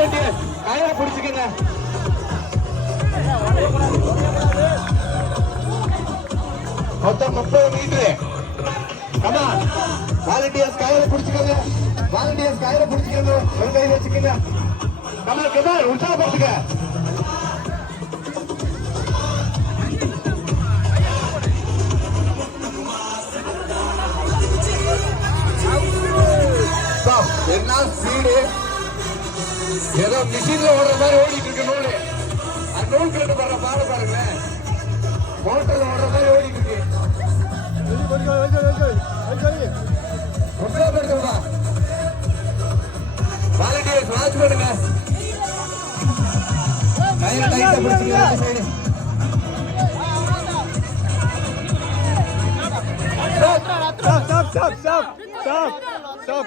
Volunteer கயிறை பிடிச்சுக்கங்க. மொத்தம் 30 metre. Comma volunteers கயிறை பிடிச்சுக்கங்க. வாலண்டியர்ஸ் கயிறை பிடிச்சுக்கங்க. ஒரு கை வச்சுக்கங்க. கமா கமா உற்சாகப்படுத்துங்க. என்ன ஸ்பீடு, ஏதோ மிஷின்ல ஓடுற மாதிரி ஓடிட்டு இருக்கு நூலு. அந்த நூல் கேட்டு பாரு பாருங்களேன், மோட்டர்ல ஓடுற மாதிரி ஓடிட்டு இருக்கு. வாலண்டியர்ஸ் வாட்ச் பண்ணுங்க. கையில டைட்டா பிடிச்சுக்கங்க. Side Stop!